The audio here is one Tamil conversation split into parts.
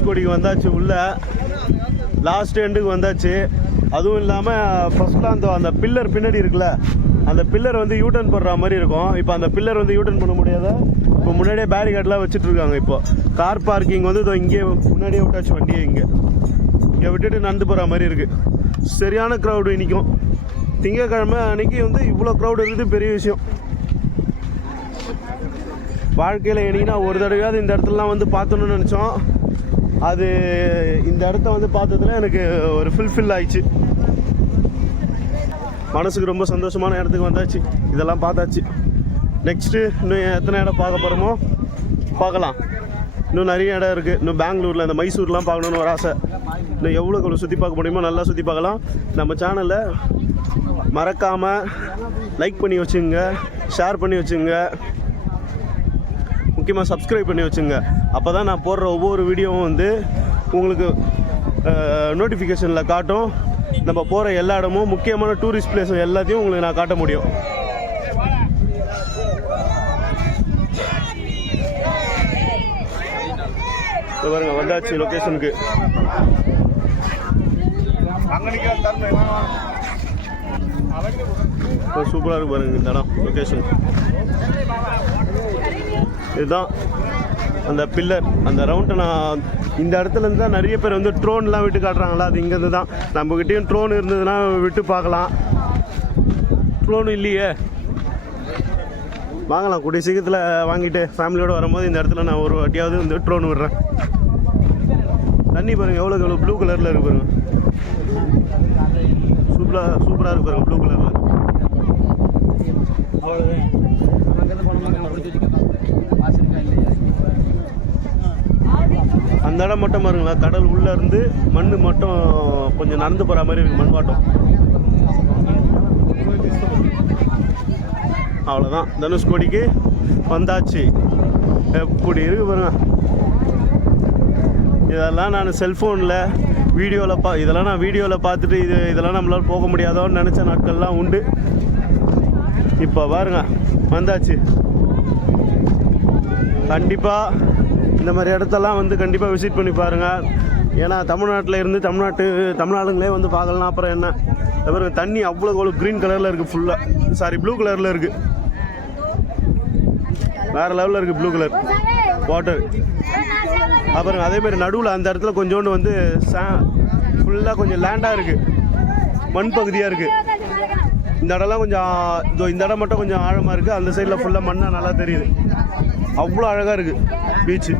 தனுஷ்கோடிக்கு வந்தாச்சு உள்ள. லாஸ்ட் எண்டுக்கு வந்தாச்சு. அதுவும் இல்லாமல் ஃபஸ்ட்டில் அந்த அந்த பில்லர் பின்னாடி இருக்குல்ல அந்த பில்லர் வந்து யூட்டர்ன் போடுற மாதிரி இருக்கும். இப்போ அந்த பில்லர் வந்து யூட்டர்ன் பண்ண முடியாத இப்போ முன்னாடியே பேரிகேட்லாம் வச்சுட்டு இருக்காங்க இப்போ. கார் பார்க்கிங் வந்து இதோ இங்கேயே முன்னாடியே விட்டாச்சு வண்டியை இங்கே. இங்கே விட்டுட்டு நடந்து போகிற மாதிரி இருக்குது சரியான க்ரௌடு இன்றைக்கும் திங்கக்கிழமை அன்னைக்கு வந்து இவ்வளோ க்ரௌடு இருக்குது பெரிய விஷயம். வாழ்க்கையில் என்னைக்குன்னா ஒரு தடவையாவது இந்த இடத்துலலாம் வந்து பார்த்தோன்னு நினச்சோம். அது இந்த இடத்த வந்து பார்த்ததுல எனக்கு ஒரு ஃபுல்ஃபில் ஆயிடுச்சு. மனசுக்கு ரொம்ப சந்தோஷமான இடத்துக்கு வந்தாச்சு. இதெல்லாம் பார்த்தாச்சு. நெக்ஸ்ட்டு இன்னும் எத்தனை இடம் பார்க்க போகிறோமோ பார்க்கலாம். இன்னும் நிறைய இடம் இருக்குது இன்னும் பெங்களூரில் இந்த மைசூர்லாம் பார்க்கணுன்னு ஒரு ஆசை. இன்னும் எவ்வளோக்கு எவ்வளோ சுற்றி பார்க்க முடியுமோ நல்லா சுற்றி பார்க்கலாம். நம்ம சேனலை மறக்காமல் லைக் பண்ணி வச்சுங்க ஷேர் பண்ணி வச்சுங்க. முக்கியமாக சப்ஸ்கிரைப் பண்ணி வச்சுங்க. அப்போ தான் நான் போடுற ஒவ்வொரு வீடியோவும் வந்து உங்களுக்கு நோட்டிஃபிகேஷனில் காட்டும். நம்ம போகிற எல்லா இடமும் முக்கியமான டூரிஸ்ட் பிளேஸும் எல்லாத்தையும் உங்களுக்கு நான் காட்ட முடியும். பாருங்க வந்தாச்சு லொக்கேஷனுக்கு சூப்பராக இருக்கு பாருங்க இந்த இடம் லொக்கேஷன் இதுதான். அந்த பில்லர் அந்த ரவுண்டை நான் இந்த இடத்துல இருந்து தான் நிறைய பேர் வந்து ட்ரோன்லாம் விட்டு காட்டுறாங்களா? அது இங்கேருந்து தான். நம்மக்கிட்டேயும் ட்ரோன் இருந்ததுன்னா விட்டு பார்க்கலாம். ட்ரோன் இல்லையே. வாங்கலாம் கூடிய சீக்கிரத்தில் வாங்கிட்டு ஃபேமிலியோடு வரும்போது இந்த இடத்துல நான் ஒரு வாட்டியாவது வந்து ட்ரோன் விடுறேன். தண்ணி பாருங்கள் எவ்வளோ எவ்வளோ ப்ளூ கலரில் இருக்கு பாருங்க. சூப்பராக சூப்பராக இருக்கு பாருங்க ப்ளூ கலரில் அந்த இடம் மட்டும் பாருங்களா கடல் உள்ளே இருந்து மண் மட்டும் கொஞ்சம் நடந்து போகிற மாதிரி மண் வாட்டம் அவ்வளோதான் தனுஷ்கோடிக்கு வந்தாச்சு. எப்படி இருக்கு பாருங்க. இதெல்லாம் நான் செல்ஃபோனில் வீடியோவில் பா இதெல்லாம் நான் வீடியோவில் பார்த்துட்டு இது இதெல்லாம் நம்மளால் போக முடியாதோன்னு நினச்ச நாட்கள்லாம் உண்டு. இப்போ பாருங்க. வந்தாச்சு. கண்டிப்பாக இந்த மாதிரி இடத்தெல்லாம் வந்து கண்டிப்பாக விசிட் பண்ணி பாருங்கள் ஏன்னா தமிழ்நாட்டில் இருந்து தமிழ்நாட்டு தமிழ்நாடுங்களே வந்து பார்க்கலாம் அப்புறம் என்ன? அப்புறம் தண்ணி அவ்வளோ அவ்வளோ க்ரீன் கலரில் இருக்குது ஃபுல்லாக சாரி ப்ளூ கலரில் இருக்குது வேறு லெவலில் இருக்குது ப்ளூ கலர் வாட்டர் அப்புறம் அதே மாதிரி நடுவில் அந்த இடத்துல கொஞ்சோண்டு வந்து சா ஃபுல்லாக கொஞ்சம் லேண்டாக இருக்குது மண் பகுதியாக இருக்குது இந்த இடம்லாம் கொஞ்சம் இதோ இந்த இடம் மட்டும் கொஞ்சம் ஆழமாக இருக்குது அந்த சைடில் ஃபுல்லாக மண்ணாக நல்லா தெரியுது. அவ்வளோ அழகாக இருக்குது பீச்சு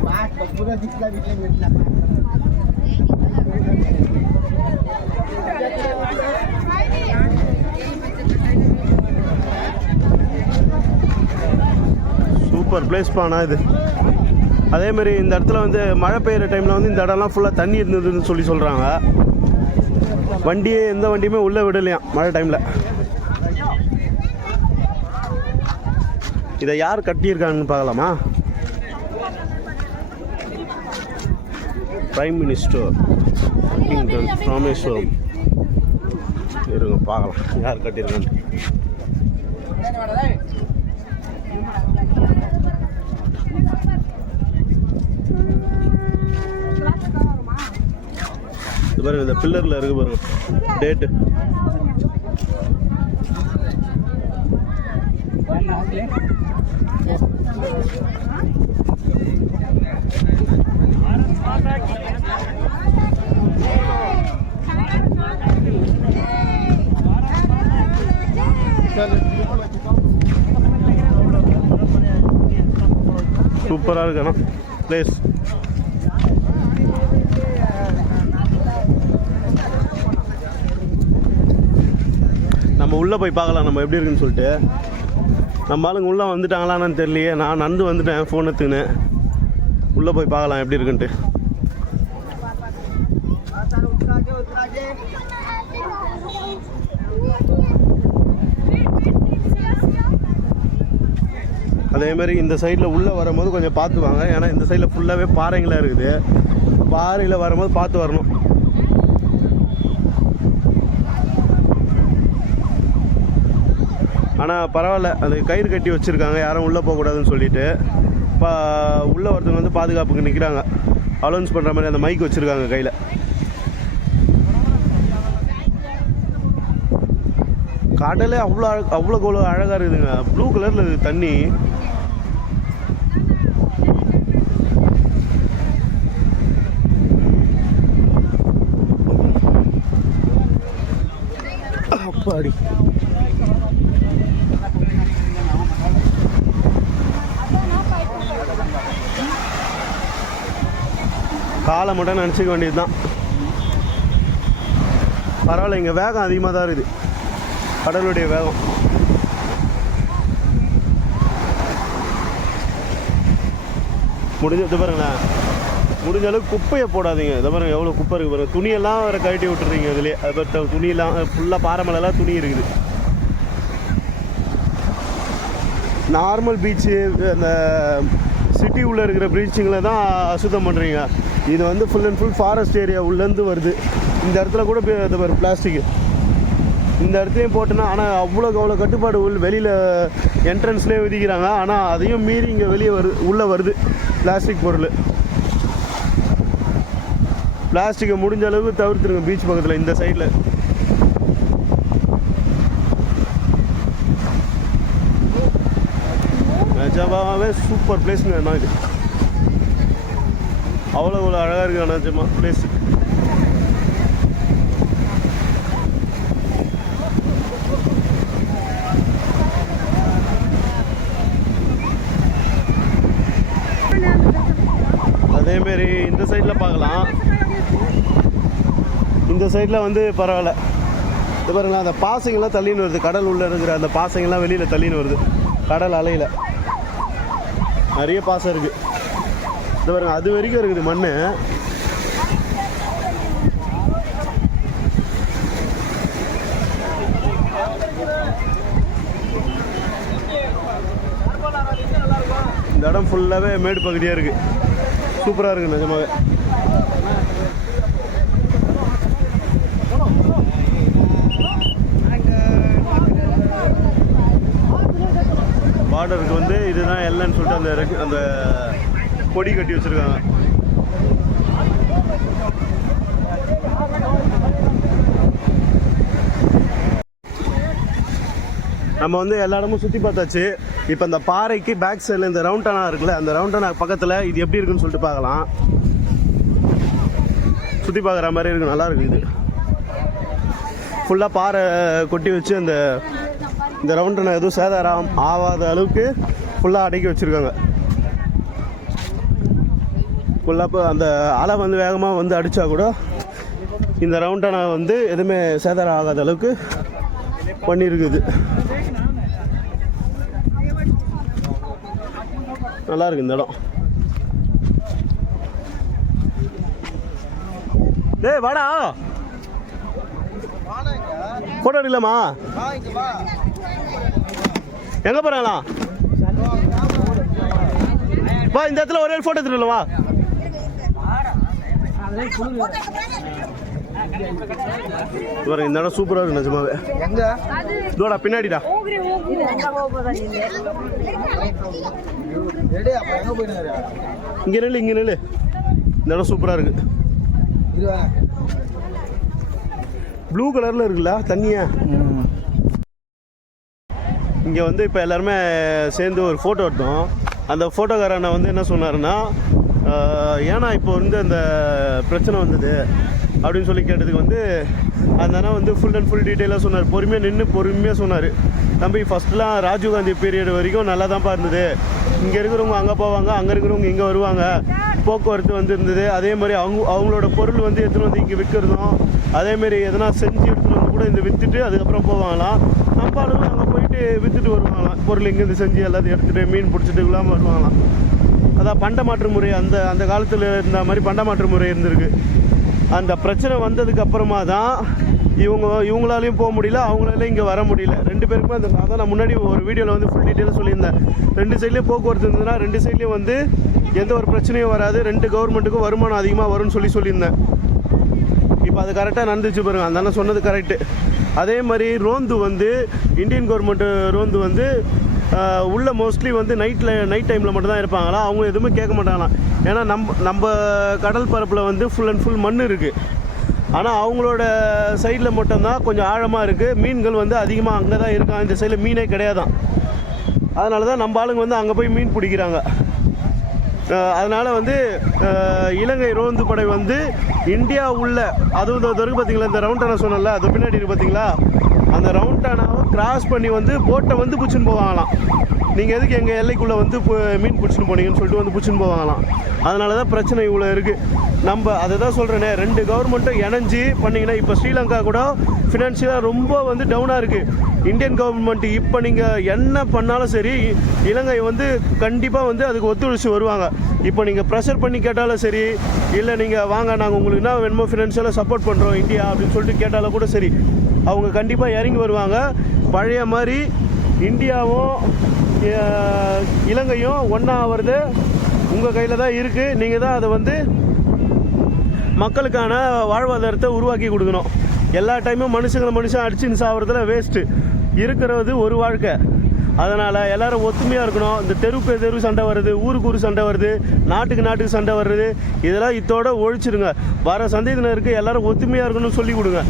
சூப்பர் பிளேஸ் பானா இது. அதே மாதிரி இந்த இடத்துல வந்து மழை பெய்கிற டைமில் வந்து இந்த இடம்லாம் ஃபுல்லாக தண்ணி இருந்ததுன்னு சொல்லி சொல்கிறாங்க வண்டியே எந்த வண்டியுமே உள்ளே விடலையாம் மழை டைமில் இதை யார் கட்டியிருக்காங்கன்னு பார்க்கலாமா? பிரைம் மினிஸ்டர் கிங்டன் ராமேஸ்வரம் இருங்க பார்க்கலாம். யார் கட்டியிருக்கான்னு இது பாருங்க இந்த பில்லரில் இருக்கு பாருங்க. டேட்டு சூப்பராக இருக்கணும். பிளேஸ் நம்ம உள்ளே போய் பார்க்கலாம். நம்ம எப்படி இருக்குன்னு சொல்லிட்டு. நம்ம ஆளுங்க உள்ளே வந்துட்டாங்களான்னு தெரியலையே. நான் நந்து வந்துட்டேன் ஃபோன் எடுத்துக்கினேன். உள்ளே போய் பார்க்கலாம் எப்படி இருக்குன்ட்டு. அதே மாதிரி இந்த சைடில் உள்ளே வரும்போது கொஞ்சம் பார்த்து வாங்க ஏன்னா இந்த சைடில் ஃபுல்லாகவே பாறைங்களாக இருக்குது. பாறையில் வரும்போது பார்த்து வரணும். ஆனால் பரவாயில்ல. அது கயிறு கட்டி வச்சுருக்காங்க. யாரும் உள்ளே போகக்கூடாதுன்னு சொல்லிட்டு. இப்போ உள்ளே ஒருத்தவங்க வந்து பாதுகாப்புக்கு நிற்கிறாங்க அலௌன்ஸ் பண்ணுற மாதிரி அந்த மைக் வச்சுருக்காங்க கையில். கடலே அவ்வளோ அழ அவ்வளோக்கு அவ்வளோ அழகாக இருக்குதுங்க. ப்ளூ கலரில் இருக்குது தண்ணி. காலை மட்டும் நினச்சிக்க வேண்டியது தான் பரவாயில்ல இங்கே வேகம் அதிகமாக தான் இருக்குது. கடலுடைய வேகம். முடிஞ்ச இது பாருங்களேன். முடிஞ்ச அளவுக்கு குப்பையை போடாதீங்க. இதை பாருங்க எவ்வளோ குப்பை இருக்குது பாருங்கள் துணியெல்லாம் வேறு கழட்டி விட்டுறீங்க இதுலேயே. அது துணியெல்லாம் ஃபுல்லாக பாறைமலைலாம் துணி இருக்குது. நார்மல் பீச்சு அந்த சிட்டி உள்ளே இருக்கிற பீச்சுங்களை தான் அசுத்தம் பண்ணுறீங்க இது வந்து full and full forest area உள்ளேருந்து வருது. இந்த இடத்துல கூட பே- இது வரும் பிளாஸ்டிக்கு இந்த இடத்துலையும் போட்டோன்னா ஆனால் அவ்வளோக்கு அவ்வளோ கட்டுப்பாடு உள் வெளியில் என்ட்ரன்ஸ்லேயே விதிக்கிறாங்க. ஆனால் அதையும் மீறி இங்கே வெளியே வருது உள்ளே வருது பிளாஸ்டிக் பொருள். பிளாஸ்டிக்கை முடிஞ்ச அளவுக்கு தவிர்த்துருங்க பீச் பக்கத்தில் இந்த சைடில் நிஜமாவே சூப்பர் பிளேஸுங்க நான் இது? அவ்வளோ அவ்வளோ அழகாக இருக்குது நிஜமா ப்ளேஸ் அதேமாரி இந்த சைடில் பார்க்கலாம். இந்த சைடில் வந்து பரவாயில்ல. இது பாருங்க அந்த பாசைங்கெல்லாம் தள்ளின்னு வருது. கடல் உள்ளே இருக்கிற அந்த பாசைங்கெல்லாம் வெளியில் தள்ளின்னு வருது. கடல் அலையில். நிறைய பாசம் இருக்குது இது பாருங்க அது வரைக்கும் இருக்குது மண் இந்த இடம் ஃபுல்லாகவே மேடு பகுதியாக இருக்குது சூப்பராக இருக்குது நிஜமாவே. பார்டருக்கு வந்து இதுதான் எல்லைன்னு சொல்லிட்டு அந்த அந்த கொடி கட்டி வச்சிருக்காங்க. நம்ம வந்து எல்லா இடமும் சுற்றி பார்த்தாச்சு. இப்போ இந்த பாறைக்கு பேக் சைடில் இந்த ரவுண்டானா இருக்குல்ல அந்த ரவுண்டானா பக்கத்தில் இது எப்படி இருக்குன்னு சொல்லிட்டு பார்க்கலாம். சுற்றி பார்க்குற மாதிரி இருக்கு நல்லா இருக்கு இது. ஃபுல்லாக பாறை கொட்டி வச்சு அந்த இந்த ரவுண்டனை எதுவும் சேதாரம் ஆகாத அளவுக்கு ஃபுல்லாக அடக்கி வச்சுருக்காங்க. ஃபுல்லாக இப்போ அந்த அலை வந்து வேகமாக வந்து அடித்தா கூட இந்த ரவுண்டனை வந்து எதுவுமே சேதாரம் ஆகாத அளவுக்கு பண்ணியிருக்குது. நல்லா இருக்கு இந்த இடம். டேய் வாடா. ஃபோட்டோ எடுக்கலாமா? எங்கே போகிறாங்களா வா இந்த இடத்துல ஒரே ஃபோட்டோ எடுத்துட்டு வா. பாருங்க இந்த இடம் சூப்பரா இருக்கு நிஜமாவே. எங்க? இதோட பின்னாடிடா. ரெடி அப்ப எங்க போயிட்டு இங்க நில்லு இங்க நில்லு. இந்த இடம் சூப்பரா இருக்கு. ப்ளூ கலர்ல இருக்குல்ல தண்ணியா? இங்கே வந்து இப்போ எல்லாருமே சேர்ந்து ஒரு ஃபோட்டோ எடுத்தோம். அந்த ஃபோட்டோக்காரனை வந்து என்ன சொன்னாருன்னா ஏன்னா இப்போ வந்து அந்த பிரச்சனை வந்தது அப்படின்னு சொல்லி கேட்டதுக்கு வந்து அந்த அண்ணா வந்து ஃபுல் அண்ட் ஃபுல் டீட்டெயிலாக சொன்னார். பொறுமையாக நின்று பொறுமையாக சொன்னார். தம்பி ஃபஸ்ட்லாம் ராஜீவ்காந்தி பீரியட் வரைக்கும் நல்லா தான்ப்பா இருந்தது. இங்கே இருக்கிறவங்க அங்கே போவாங்க அங்கே இருக்கிறவங்க இங்கே வருவாங்க. போக்குவரத்து வந்து இருந்தது. அதே மாதிரி அவங்க அவங்களோட பொருள் வந்து எடுத்துகிட்டு வந்து இங்கே விற்கிறதும் அதேமாரி எதனா செஞ்சு எடுத்துகிட்டு வந்து கூட இந்த விற்றுட்டு அதுக்கப்புறம் போவாங்களாம். நம்ம ஆளுங்க அங்கே போயிட்டு விற்றுட்டு வருவாங்களாம். பொருள் இங்கேருந்து செஞ்சு எல்லாத்தையும் எடுத்துகிட்டு மீன் பிடிச்சிட்டு இல்லாமல் வருவாங்களாம். அதான் பண்ட மாற்று முறை அந்த அந்த காலத்தில் இருந்த மாதிரி பண்ட மாற்று முறை இருந்திருக்கு. அந்த பிரச்சனை வந்ததுக்கு அப்புறமா தான் இவங்க இவங்களாலையும் போக முடியல அவங்களாலையும் இங்கே வர முடியல. ரெண்டு பேருக்குமே அந்த அதான் நான் முன்னாடி ஒரு வீடியோவில் வந்து ஃபுல் டீட்டெயிலாக சொல்லியிருந்தேன். ரெண்டு சைட்லேயும் போக்குவரத்து இருந்ததுன்னா ரெண்டு சைட்லேயும் வந்து எந்த ஒரு பிரச்சனையும் வராது. ரெண்டு கவர்மெண்ட்டுக்கும் வருமானம் அதிகமாக வரும்னு சொல்லி சொல்லியிருந்தேன். இப்போ அது கரெக்டாக நடந்துச்சு பாருங்க. அந்த சொன்னது கரெக்டு அதே மாதிரி ரோந்து வந்து இந்தியன் கவர்மெண்ட் ரோந்து வந்து உள்ளே மோஸ்ட்லி வந்து நைட்டில் நைட் டைமில் மட்டும்தான் இருப்பாங்களா? அவங்க எதுவுமே கேட்க மாட்டாங்களாம் ஏன்னா நம்ம நம்ம கடல் பரப்பில் வந்து ஃபுல் அண்ட் ஃபுல் மண் இருக்குது ஆனால் அவங்களோட சைடில் மட்டும்தான் கொஞ்சம் ஆழமாக இருக்குது மீன்கள் வந்து அதிகமாக அங்கே தான் இருக்கான் இந்த சைடில் மீனே கிடையாதான். அதனால தான் நம்ம ஆளுங்க வந்து அங்கே போய் மீன் பிடிக்கிறாங்க. அதனால் வந்து இலங்கை ரோந்து படை வந்து இந்தியா உள்ள அதுவும் இந்த பார்த்தீங்களா இந்த ரவுண்டானா சொன்னல அது பின்னாடி இருக்கு பார்த்தீங்களா அந்த ரவுண்டானாவை கிராஸ் பண்ணி வந்து போட்டை வந்து பிடிச்சின்னு போவாங்களாம். நீங்கள் எதுக்கு எங்கள் எல்லைக்குள்ளே வந்து மீன் பிடிச்சின்னு போனீங்கன்னு சொல்லிட்டு வந்து பிடிச்சின்னு போவாங்களாம். அதனால தான் பிரச்சனை இவ்வளோ இருக்குது நம்ம அதை தான் சொல்கிறேனே ரெண்டு கவர்மெண்ட்டும் இணைஞ்சு பண்ணிங்கன்னா இப்போ ஸ்ரீலங்கா கூட ஃபினான்ஷியலாக ரொம்ப வந்து டவுனாக இருக்குது இந்தியன் கவர்மெண்ட் இப்போ நீங்கள் என்ன பண்ணாலும் சரி இ- இலங்கை வந்து கண்டிப்பாக வந்து அதுக்கு ஒத்துழைச்சி வருவாங்க. இப்போ நீங்கள் ப்ரெஷர் பண்ணி கேட்டாலும் சரி இல்லை நீங்கள் வாங்க நாங்கள் உங்களுக்கு என்ன வேணுமோ ஃபினான்ஷியலாக சப்போர்ட் பண்ணுறோம் இந்தியா அப்படின்னு சொல்லிட்டு கேட்டாலும் கூட சரி அவங்க கண்டிப்பாக இறங்கி வருவாங்க. பழைய மாதிரி இந்தியாவும் இலங்கையும் ஒன்றா வருது. உங்கள் கையில் தான் இருக்குது நீங்கள் தான் அதை வந்து மக்களுக்கான வாழ்வாதாரத்தை உருவாக்கி கொடுக்கணும். எல்லா டைமும் மனுஷங்களை மனுஷன் அடிச்சுன்னு சாவறதுல வேஸ்ட்டு இருக்கிறது ஒரு வாழ்க்கை. அதனால் எல்லாரும் ஒத்துமையாக இருக்கணும். இந்த தெருவுக்கு தெரு சண்டை வருது. ஊருக்கு ஊர் சண்டை வருது. நாட்டுக்கு நாட்டுக்கு சண்டை வருது. இதெல்லாம் இத்தோட ஒழிச்சிடுங்க வர சந்ததியினருக்கு எல்லாரும் ஒத்துமையாக இருக்கணும்னு சொல்லி கொடுங்க.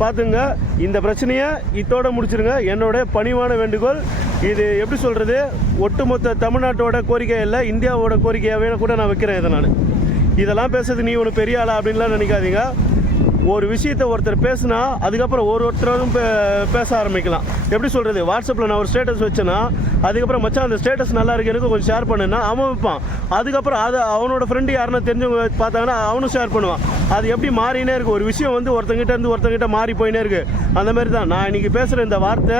பார்த்துங்க. இந்த பிரச்சனையை இத்தோட முடிச்சிருங்க. என்னோட பணிவான வேண்டுகோள் இது எப்படி சொல்கிறது ஒட்டுமொத்த தமிழ்நாட்டோட கோரிக்கை இல்லை இந்தியாவோட கோரிக்கையாகவே கூட நான் வைக்கிறேன் இதை நான். இதெல்லாம் பேசுறது நீ ஒன்று பெரிய ஆளா அப்படின்லாம் நினைக்காதீங்க. ஒரு விஷயத்தை ஒருத்தர் பேசுனா அதுக்கப்புறம் ஒரு ஒருத்தரும் பே- பேச ஆரம்பிக்கலாம். எப்படி சொல்கிறது வாட்ஸ்அப்பில் நான் ஒரு ஸ்டேட்டஸ் வச்சேன்னா அதுக்கப்புறம் மச்சான் அந்த ஸ்டேட்டஸ் நல்லா இருக்கு எனக்கு கொஞ்சம் ஷேர் பண்ணுன்னா அவன் வைப்பான். அதுக்கப்புறம் அதை அவனோட ஃப்ரெண்டு யாருன்னா தெரிஞ்சவங்க பார்த்தாங்கன்னா அவனும் ஷேர் பண்ணுவான். அது எப்படி மாறினே இருக்கு. ஒரு விஷயம் வந்து ஒருத்தங்கிட்ட இருந்து ஒருத்தங்கிட்ட மாறி போயினே இருக்கு. அந்த மாதிரி தான். நான் இன்றைக்கி பேசுகிற இந்த வார்த்தை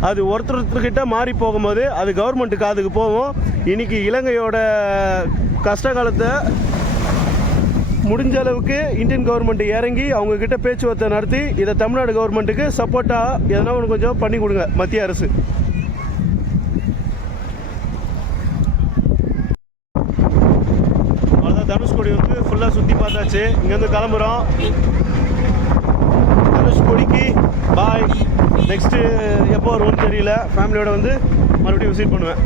அது ஒருத்தர் ஒருத்தர்கிட்ட மாறி போகும்போது அது கவர்மெண்ட்டு காதுக்கு போகும். இன்றைக்கி இலங்கையோட கஷ்ட காலத்தை முடிஞ்ச அளவுக்கு இந்தியன் கவர்மெண்ட் இறங்கி அவங்க கிட்ட பேச்சுவார்த்தை நடத்தி இதை தமிழ்நாடு கவர்மெண்ட்டுக்கு சப்போர்ட்டாக எதனா ஒன்று கொஞ்சம் பண்ணி கொடுங்க மத்திய அரசு. அவ்வளோதான் தனுஷ்கோடி வந்து ஃபுல்லாக சுற்றி பார்த்தாச்சு. இங்கேருந்து கிளம்புறோம். தனுஷ்கோடிக்கு பாய் நெக்ஸ்ட்டு எப்போ வருவோம்னு தெரியல. ஃபேமிலியோட வந்து மறுபடியும் விசிட் பண்ணுவேன்.